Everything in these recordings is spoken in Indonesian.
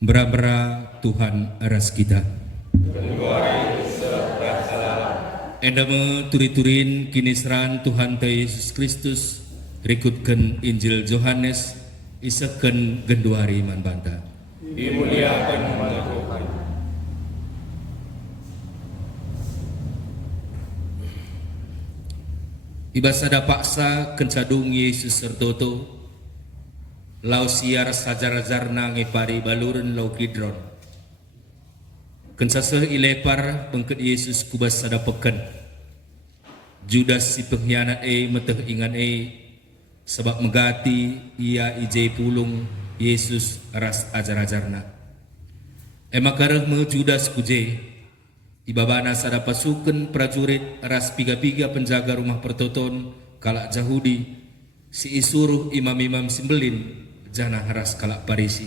Bera-bera Tuhan aras kita. Endama turi-turin kiniseran Tuhan Yesus Kristus rikutkan Injil Yohanes isakan genduari man banta. Dimuliakan nama Tuhan. Ibasada paksa kencadung Yesus sertoto lau siar sajar-jarna ngepari baluren lau kidron. Kensase ilepar bengket Yesus kubas sada peken. Judas si pengkhianat meteh ingan sebab megati ia ije pulung Yesus ras ajar-ajarna. Makareh me Judas kuje ibabana sada pasukan prajurit ras piga-piga penjaga rumah pertoton kalak Yahudi si isuruh imam-imam simbelin jana ras kalak Parisi.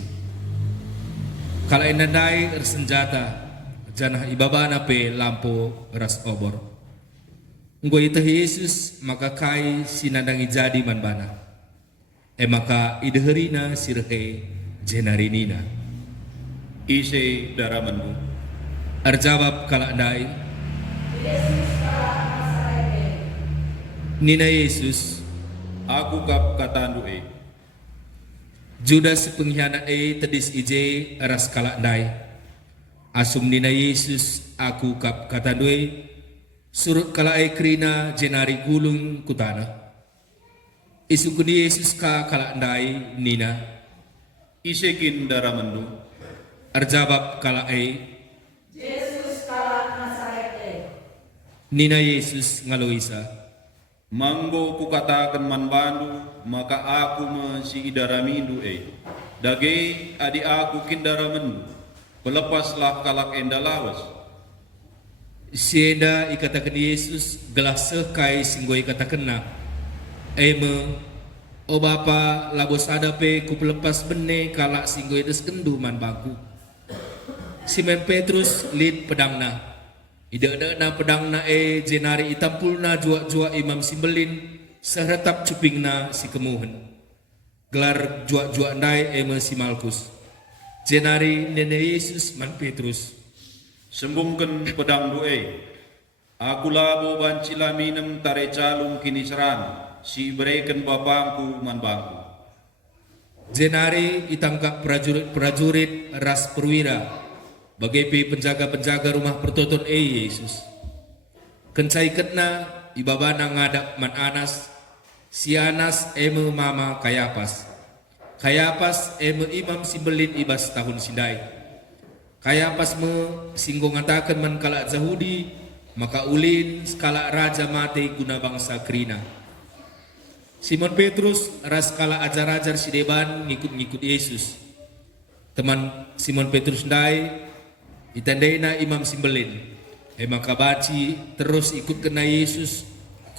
Kalak inandai ersenjata janah ibabana pe lampu ras obor. Nggo ita Yesus maka kai sinandangi jadi manbana. Maka ideherina sirhe jenarinina. Ise daramanmu. Arjawab kalak dai. Nina Yesus. Aku kap katandu Judas pengkhianat tedis ije ras kalak dai. Asum nina Yesus aku kap katandui surut kala krina jenari gulung kutana. Isukuni Yesus ka kala ndai nina. Isekin daramandu. Arjabab kala Yesus kala Nazaret. Nina Yesus ngaloisa. Manggo kukatakan manbandu maka aku masih idaramindu Dage adi aku kindaramandu. Pelepaslah kalak enda lawas. Sienda ikatakan Yesus gelas sekai singgoi katakan na. O bapa labos adape ku pelepas bene kalak singgoi des kendu man baku. Simon Petrus lid pedangna. Ida na pedangna jenari itampulna jua-jua imam simbelin seretap cupingna si kemuhen. Gelar jua-jua ndai si Malkus. Jenari nene Yesus man Petrus. Sembungkan pedang doe. Aku labo bancila minem tare calung kiniseran. Si berikan bapangku man bangku. Jenari itangkap prajurit ras perwira. Bagai penjaga-penjaga rumah pertoton Yesus. Kencai ketna ibabana ngadap man Anas. Si Anas mama Kayapas. Kayapas imam simbelin ibas tahun sindai. Kayapas singgung ngatakan man kalak Yahudi maka ulin skala raja mate guna bangsa krina. Simon Petrus ras kala ajar-ajar si deban ngikut-ngikut Yesus. Teman Simon Petrus ndai itandaina imam simbelin. Maka baci terus ikut kena Yesus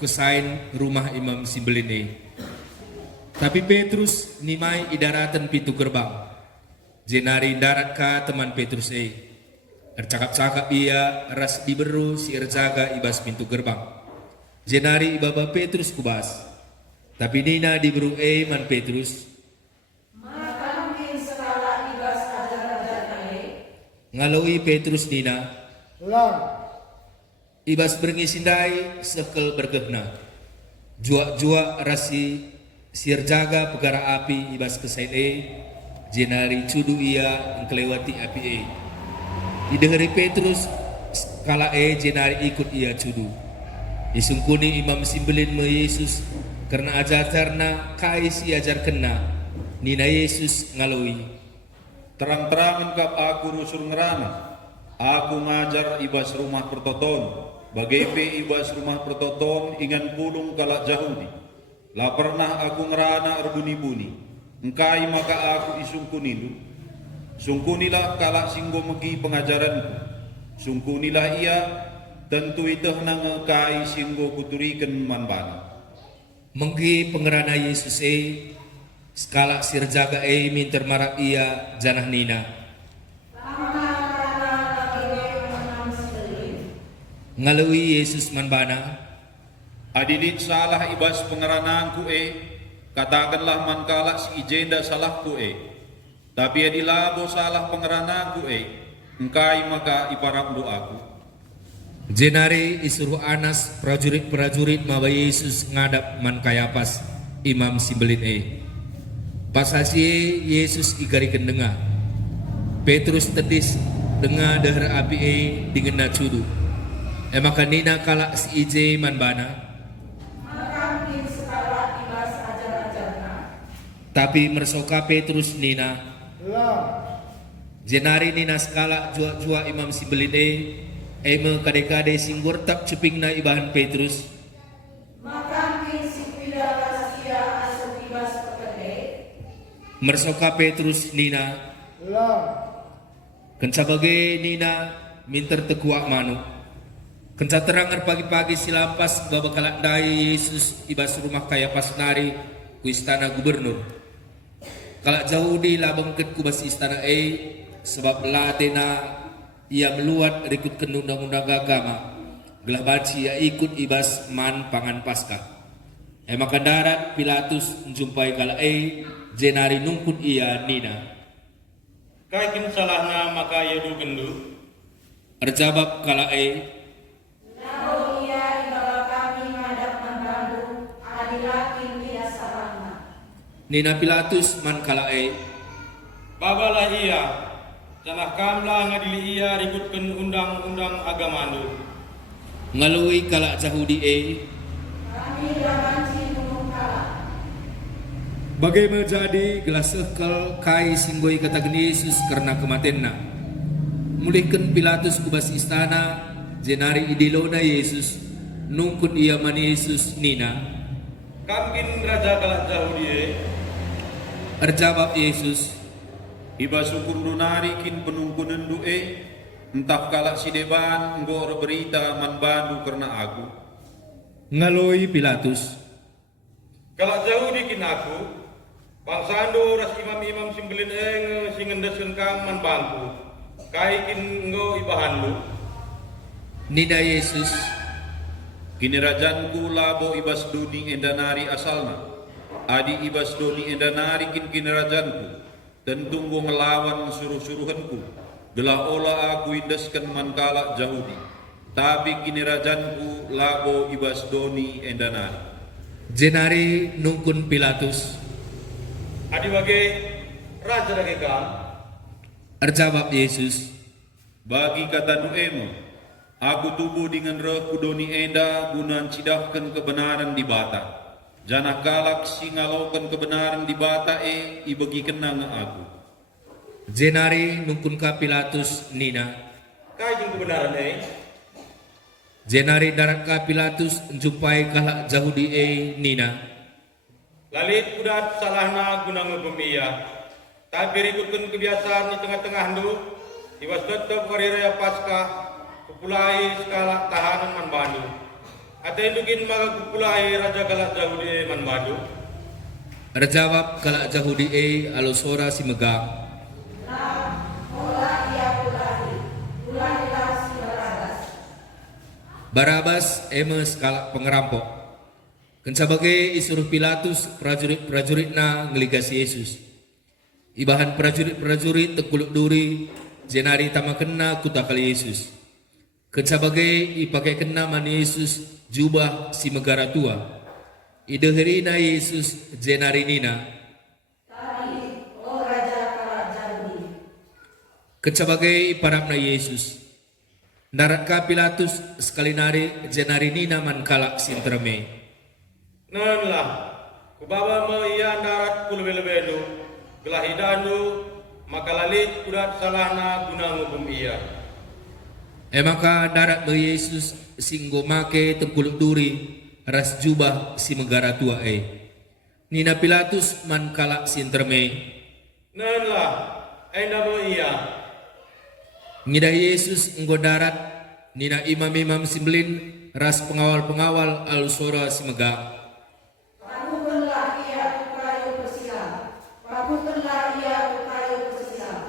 kesain rumah imam simbelin Tapi Petrus nimai idaratan pintu gerbang. Jenari darat ka teman Petrus Ercakap-cakap ia ras diberu si erjaga ibas pintu gerbang. Jenari ibaba Petrus kubas. Tapi nina diberu man Petrus. Maka mungkin sekala ibas ajar-ajar Ngalaui Petrus nina. Lang. Ibas berngisindai sekel bergehna. Jua-jua rasi sirjaga pegara api ibas kesain jenari cudu ia kelewati api Dideheri Petrus kala jenari ikut ia cudu. Disungkuni imam simbelin me Yesus karena ajar-ajarna kai si ajar kena. Nina Yesus ngalui. Terang-terangan kap aku rusur ngerana. Aku ngajar ibas rumah pertoton. Bagai ibas rumah pertoton ingan pulung kalak Yahudi. La pernah aku ngerana erbuni-buni. Engkai maka aku isungkunilu. Sungkunilah kalak singgo megi pengajaranku. Sungkunilah ia tentu itu nang kai singgo kuturikan manbana. Menggi pengerana Yesus skala sirjaga minter marak ia janah nina. Ngalui Yesus manbana. Adilit salah ibas pengeranangku katakanlah mankala si ijenda salahku tapi adilabo salah pengeranangku engkai maka iparang doaku. Jenari isuruh Anas prajurit-prajurit mawa Yesus ngadap man Kayapas imam simbelin pasasi Yesus igari kendenga Petrus tedis denga dahar api dengan cudu maka nina kalak si ije man bana Makamkin sekala ibas ajar-ajarna. tapi mersoka Petrus nina Lang. jenari nina skala jua-jua imam simbelin eme kade-kade singgur tak ceping na ibahan Petrus Makamkin sipida kasia asup ibas pekede. mersoka Petrus nina Lang. kenca bagai nina minter tekuak manu kenca terangar pagi-pagi silampas babakalak dai Yesus ibas rumah Kayapas nari ku istana gubernur kalak jauh di labang ket ku bas istana sebab latena ia meluat rikut ke undang-undang agama gelah baci ia ikut ibas man pangan Paskah maka darat Pilatus menjumpai kalak jenari nungkun ia nina Kaikin salahna maka yadu gendu. Arjabab kala Nabo ia ibawa kami ngadap manbandu. Adilakin dia salahna. Nina Pilatus man kala Babalah ia. Janah kamlah ngadili ia rikutkan undang-undang agamandu. ngalui kala Yahudi Kami damanci gunung kala. bagai menjadi gelas sekel kai singgoi kata Yesus karena kematenna mulihkan Pilatus kubas istana jenari idilona Yesus nungkun ia man Yesus nina Kamkin raja kalak Yahudi. Arjabab Yesus Ibas hukum dunari kin penungkunan entah kalak si deban nggo berita man bandu karena aku. ngalui Pilatus Kalak Yahudi kin aku. Bangsando ras imam-imam simbelin singendesen kam man bangku. Kaikin enggo ibahandu. nina Yesus Kinirajanku labo ibas duni endanari asalna. Adi ibas duni endanari kin kinirajanku. Tentu nggo ngelawan suruh-suruhanku. Gelah ola aku indeskan mankala Yahudi. Tapi kinirajanku labo ibas doni endanari. jenari nungkun Pilatus Adi bagai raja lagi kam. Arjabab Yesus Bagi kata nuemu, aku tubuh dengan roh kudoni enda gunan cidahkan kebenaran di bata. Janah kalak singalokan kebenaran di bata ibagi kenang aku. jenari nungkun ka Pilatus nina Kaikin kebenaran jenari darat ka Pilatus jumpai kalak Yahudi nina Lalit kudat salahna guna ngepemia. Tapi rikutkan kebiasaan di tengah-tengah handu. Iwas tetap hari raya Paskah. Kupulai skala tahanan man bandu. Ate indukin maka kupulai raja kalak Yahudi man bandu. Arjabab kalak Yahudi alusora si megang Ola ia pulahi. Pulahilah si Barabas. Barabas emes kalak pengerampok kenca bagai isuruh Pilatus prajurit na ngeligasi Yesus ibahan prajurit teguluk duri jenari tamakena kutakal Yesus kenca bagai ipakai kena man Yesus jubah si megara tua ideherina Yesus jenari nina Tadi, oh Raja kalak Yahudi. kenca bagai parapna Yesus darat ka Pilatus sekali nari jenari nina man kalak sinterme Nanlah, kubawa mo iya darat kulebelebendu, gelahidandu, maka lalit kudat salahna guna ngubum iya. maka darat be Yesus singgo make tempuluk duri ras jubah si megara tua nina Pilatus man kalak sinterme Nanlah, enda mo iya. ngida Yesus nggo darat nina imam-imam simbelin ras pengawal-pengawal alusora si megang Pakukenlah ia ku kayu persilang. Pakukenlah ia ku kayu persilang.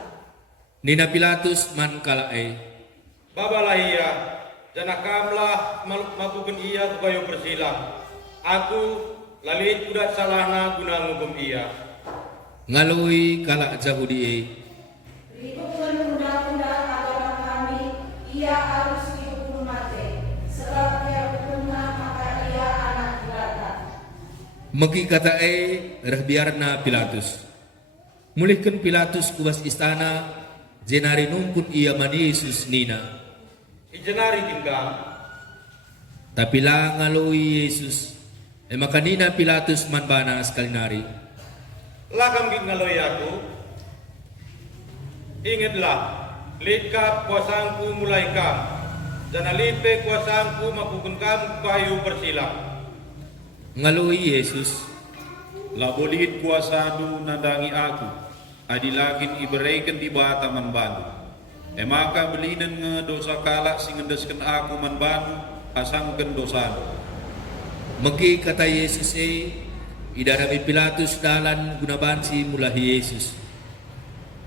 nina Pilatus man kalak Babalah iya, janakamlah makukan ia supaya bersilang. Aku lalit kudat salahna guna ngubum ia. Ngalui kalak Yahudi Ributkan undang-undang agama kami, ia harus dihukum mati. Sebab ia hukumna maka ia anak durhaka. Megi kata rah biarna Pilatus. Mulihkan Pilatus kubas istana, jenari numpun ia man Yesus nina. Ijenari tingkang, Tapi la ngalui Yesus. Maka nina Pilatus man bana sekali nari. lakam git ngaloy aku. Ingatlah, litkap kuasaanku mulai kam. Janalipe kuasaanku makukan kam kayu bersilang. Ngalui Yesus. Labolit kuasadu nadangi aku, adilagin ibereken di bata manbanu. Emaka belinan nge dosa kalak singendesken aku manbanu, asangken dosanu. Megi kata Yesus idarami Pilatus dalan gunaban si mulahi Yesus.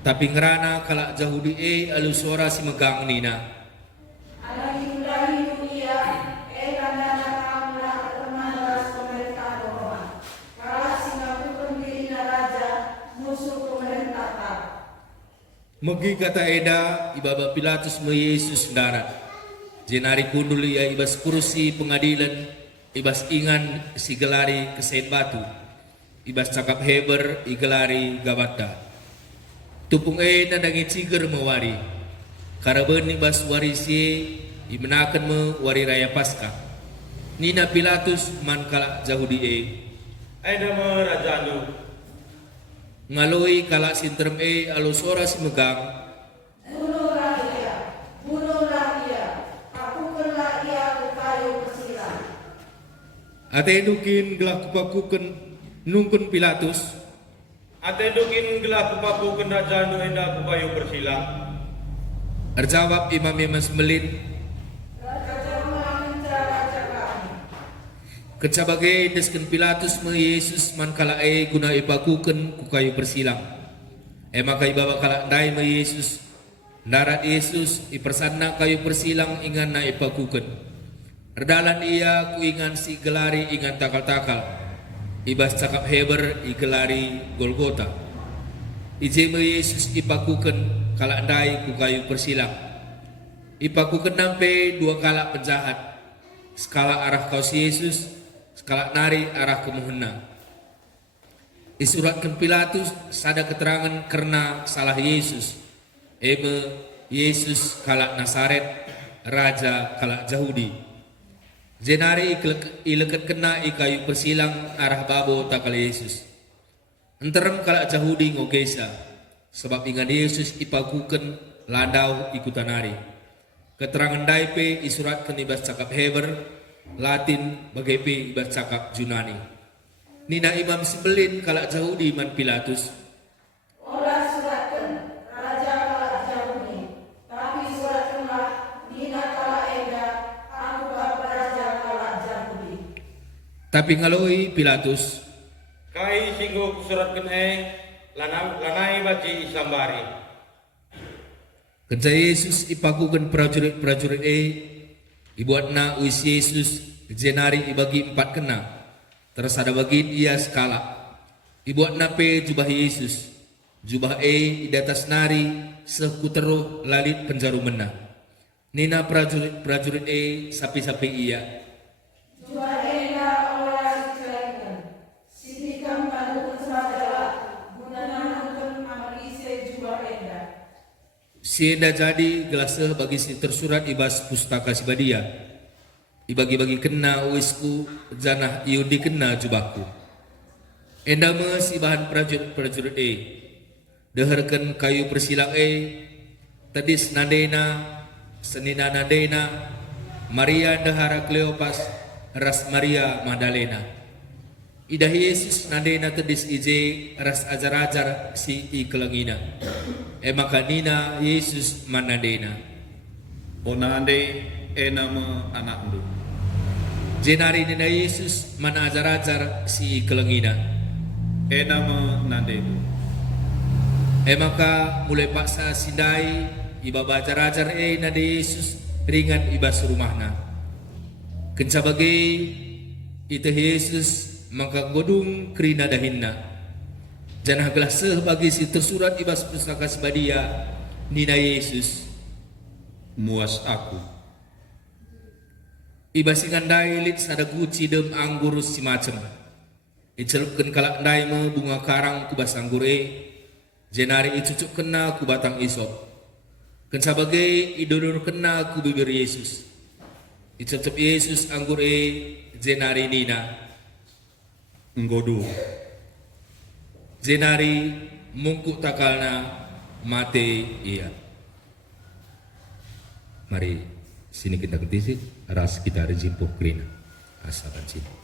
Tapi ngerana kalak Yahudi alu suara si megang nina. Alahi ia, kandana kamlah teman pemerintah Roma. Kalah singapukan diri raja, musuh pemerintah tak. Megi kata Eda ibaba Pilatus me Yesus darat. Jenari kundul ia ibas kursi pengadilan, ibas ingan si gelari kesain batu, ibas cakap heber igelari gabata. Tupung nadangi ciger mewari, karaben ibas warisi imenakan me wari raya Paskah. Nina Pilatus man kalak Yahudi Aida merajanu, ngaloi kalak sinterem alo sora si megang. Bunuhlah ia, pakukanlah ia ke kayu bersilang. Ate dukin gelak kupakuken nungkun Pilatus. ate dukin gelap kupaku kena janu enda kupayu bersilang. Terjawab imam semelin. Kecabagai desken Pilatus me Yesus man kala guna ipakuken ku kayu bersilang. Maka ibaba kala dai me Yesus. Darat Yesus ipersanna kayu bersilang ingan na ipakuken. Erdalan ia ku ingan si gelari ingan takal-takal. Ibas cakap heber igelari Golgota. Ije me Yesus ipakuken kala dai ku kayu bersilang. Ipakuken nampe dua kala penjahat. Skala arah kaus Yesus, skala nari arah kemuhena. Isuratkan Pilatus sada keterangan karena salah Yesus. Yesus kala Nasaret, raja kala Yahudi. Jenari ileket kena ikayu persilang arah babo takal Yesus. Enterem kala Yahudi ngogesa, sebab ingan Yesus ipakuken landau ikutanari. Keterangan daipe isuratkan ibas cakap Heber, Latin bagai ibas cakap Junani. Nina imam sebelin kala Yahudi man Pilatus. Olah suratkan raja kala Yahudi, tapi suratkanlah nina kala eda, aku bapa raja kala Yahudi. Tapi ngaloi Pilatus. Kai singgo kusuratkan lanai baci isambari. Kencah Yesus ipakukan prajurit-prajurit ibuatna uis Yesus jenari ibagi 4 kena. Terus ada bagi ia skala. Ibuatna pe jubah Yesus. Jubah di atas nari sekutero lalit penjaru mena. Nina prajurit sapi-sapi ia. Jua eda olah silakan, sitikam pandukun sadalah, gunanakan amalise jua eda. Sienda jadi gelaseh bagi si tersurat ibas pustaka si badia. Ibagi-bagi kena uisku janah iudi kena jubahku. Enda mes ibahan prajurit deherken kayu persilang tadis nadena senina nadena Maria dahara Kleopas ras Maria Magdalena. Idah Yesus nadena tadis ije ras ajar-ajar si ikelengina. Maka nina Yesus manadena. Onande enama anakmu. Jenari nina Yesus mana ajar-ajar si ikelengina. Enama nandebu. Maka mulai paksa sindai ibaba ajar-ajar nade Yesus ringan ibas rumahna. Kenca bagai ita Yesus maka godung kerina dahinna. Janah gelah seh bagi si tersurat ibas pustaka sebadia nina Yesus. Muas aku. Ibas ingandai lit sada guci dem anggur si macem. Icelupkan kalak ndai me bunga karang kubas anggur jenari icucuk kena ku batang isop. Ken sabagai idolur kena ku bibir Yesus. Icucuk Yesus anggur jenari nina. Nggodu. Jenari mungkuk takalna mate iya. Mari sini kita ketisi ras kita rejimpuh kerina. Asaban sini.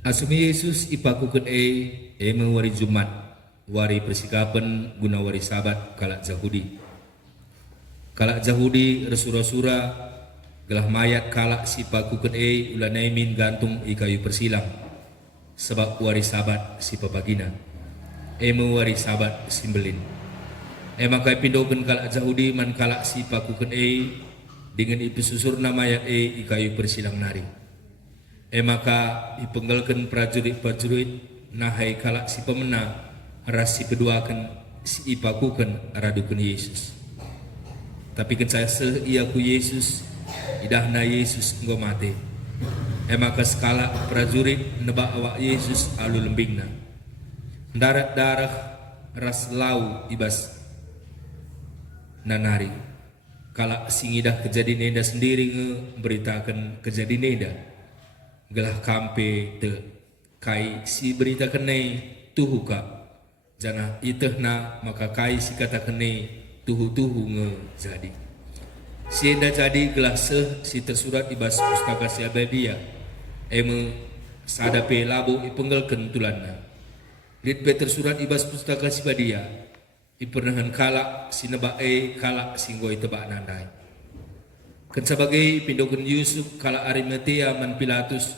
Asumi Yesus ipakukan wari Jumat, wari persikapan guna wari sabat kalak Yahudi. Kalak Yahudi resura-sura gelah mayat kalak sipakukan ulanai min gantung kayu persilang. Sebab wari sabat si papagina. Wari sabat simbelin. Maka pindokan kalak Yahudi man kalak sipakukan dengan ipu susur mayat kayu persilang nari. Maka dipenggalkan prajurit-prajurit nahai kalak si pemena ras si peduakan si ipakukan radukan Yesus. Tapi kencaya seh iaku Yesus idahna Yesus enggo mate. Maka skala prajurit nebak awak Yesus alu lembingna. Darat darah ras lau ibas nanari. Kalak singidah kejadian neda sendiri beritakan kejadian neda. Gelah kampe te kai si berita kenai tuhuka jana itehna maka kai si kata kenai tuhu nge jadi si enda jadi gelah seh si tersurat ibas pustaka si abadia sadape labu ipenggalkan tulanna lit pe tersurat ibas pustaka si badia ipernahan kalak si nebak kalak singgoi tebak nandai. Kan sebagai pindokan Yusuf kala Arimatea man Pilatus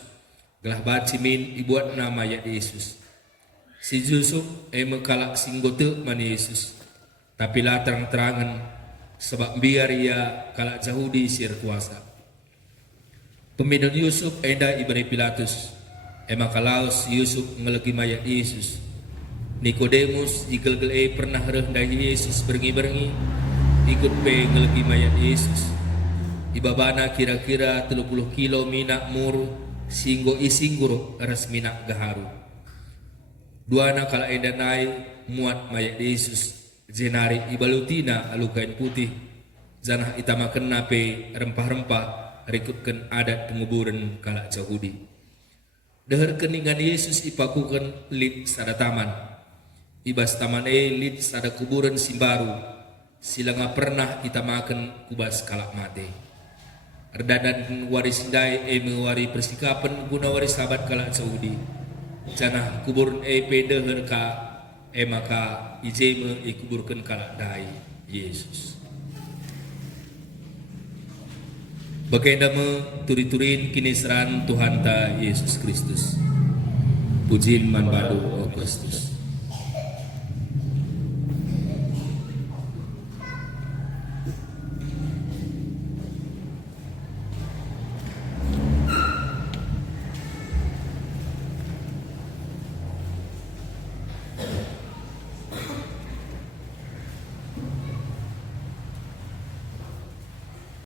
gelah bacimin ibuat nama ya Yesus. Si Yusuf mengkalak singgote man Yesus. Tapi lah terang-terangan sebab biar ia kalak Yahudi sir kuasa. Pemindon Yusuf enda ibari Pilatus. Kalaus Yusuf ngelegi mayat Yesus. Nikodemus igel-gel pernah rendah Yesus berengi-berengi ikut pe ngelegi mayat Yesus. Ibabana kira-kira 30 kilo minak mur singgo isinggur ras minak gaharu. Dua anak kala enda nai muat mayat Yesus jenari ibalutina alukain putih janah itamakan nape rempah-rempah rikutkan adat penguburan kala Yahudi. Dahar keningan Yesus ipakukan lit sada taman. Ibas taman lit sada kuburan simbaru silanga pernah itamakan kubas kalak mate. Erdadan waris dai wari persikapan guna waris sahabat kalak Saudi. Janah kubur deher ka maka ijeme kuburkan kalak dai Yesus. Bagaimana turi-turin kini seran Tuhan ta Yesus Kristus. Pujian manbadu o Kristus.